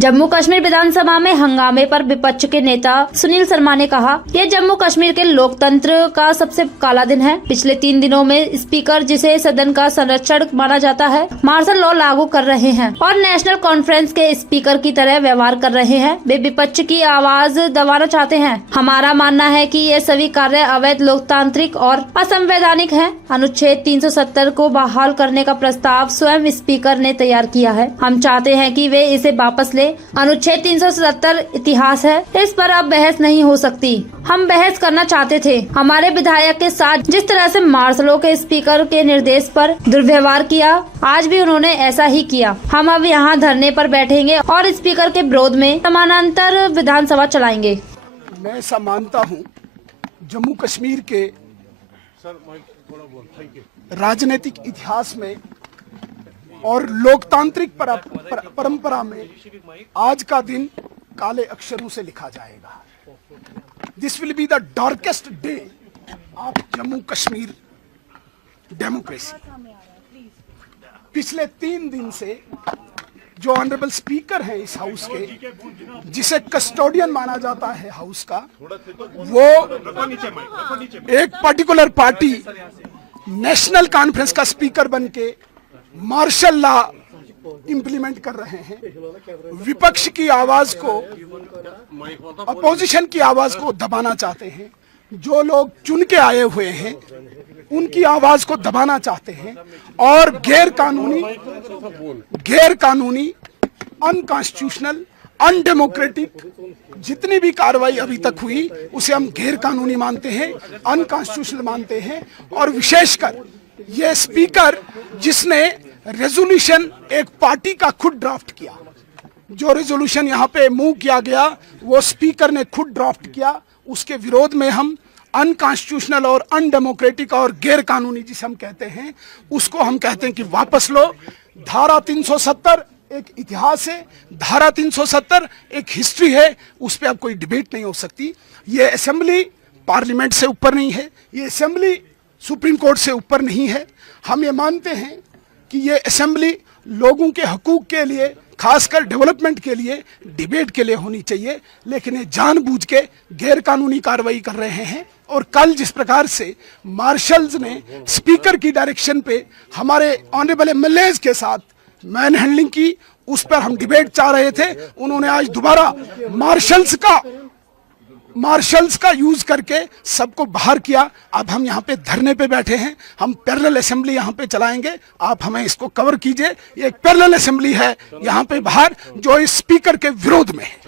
जम्मू कश्मीर विधानसभा में हंगामे पर विपक्ष के नेता सुनील शर्मा ने कहा, यह जम्मू कश्मीर के लोकतंत्र का सबसे काला दिन है। पिछले 3 दिनों में स्पीकर, जिसे सदन का संरक्षण माना जाता है, मार्शल लॉ लागू कर रहे हैं और नेशनल कॉन्फ्रेंस के स्पीकर की तरह व्यवहार कर रहे हैं। वे विपक्ष की आवाज दबाना चाहते हैं। हमारा मानना है कि ये सभी कार्य अवैध, लोकतांत्रिक और असंवैधानिक हैं। अनुच्छेद 370 को बहाल करने का प्रस्ताव स्वयं स्पीकर ने तैयार किया है। हम चाहते हैं कि वे इसे वापस ले। अनुच्छेद 370 इतिहास है, इस पर अब बहस नहीं हो सकती। हम बहस करना चाहते थे। हमारे विधायक के साथ जिस तरह से मार्शलों के स्पीकर के निर्देश पर दुर्व्यवहार किया, आज भी उन्होंने ऐसा ही किया। हम अब यहाँ धरने पर बैठेंगे और स्पीकर के विरोध में समानांतर विधानसभा चलाएंगे। मैं ऐसा मानता हूँ, जम्मू कश्मीर के राजनीतिक इतिहास में और लोकतांत्रिक परंपरा में आज का दिन काले अक्षरों से लिखा जाएगा। This will be the darkest day of Jammu Kashmir democracy. पिछले 3 दिन से जो ऑनरेबल स्पीकर हैं इस हाउस के, जिसे कस्टोडियन माना जाता है हाउस का, वो एक पर्टिकुलर पार्टी नेशनल कॉन्फ्रेंस का स्पीकर बनके मार्शल लॉ इंप्लीमेंट कर रहे हैं। विपक्ष की आवाज को, अपोजिशन की आवाज को दबाना चाहते हैं। जो लोग चुन के आए हुए हैं उनकी आवाज को दबाना चाहते हैं और गैर कानूनी, अनकॉन्स्टिट्यूशनल, अनडेमोक्रेटिक जितनी भी कार्रवाई अभी तक हुई उसे हम गैर कानूनी मानते हैं, अनकॉन्स्टिट्यूशनल मानते हैं। और विशेषकर ये स्पीकर जिसने रेजोल्यूशन एक पार्टी का खुद ड्राफ्ट किया, जो रेजोल्यूशन यहाँ पे मूव किया गया वो स्पीकर ने खुद ड्राफ्ट किया, उसके विरोध में हम अनकॉन्स्टिट्यूशनल और अनडेमोक्रेटिक और गैर कानूनी जिसे हम कहते हैं, उसको हम कहते हैं कि वापस लो। धारा 370 एक इतिहास है, धारा 370 एक हिस्ट्री है, उस पर अब कोई डिबेट नहीं हो सकती। ये असेंबली पार्लियामेंट से ऊपर नहीं है, ये असेंबली सुप्रीम कोर्ट से ऊपर नहीं है। हम ये मानते हैं कि ये असेंबली लोगों के हकूक के लिए, खासकर डेवलपमेंट के लिए, डिबेट के लिए होनी चाहिए, लेकिन ये जानबूझ के गैर कानूनी कार्रवाई कर रहे हैं। और कल जिस प्रकार से मार्शल्स ने स्पीकर की डायरेक्शन पे हमारे ऑनरेबल एमएलएज के साथ मैन हैंडलिंग की, उस पर हम डिबेट चाह रहे थे। उन्होंने आज दोबारा मार्शल्स का यूज करके सबको बाहर किया। अब हम यहाँ पे धरने पे बैठे हैं, हम पैरेलल असेंबली यहाँ पे चलाएंगे। आप हमें इसको कवर कीजिए। ये एक पैरेलल असेंबली है यहाँ पे बाहर, जो इस स्पीकर के विरोध में है।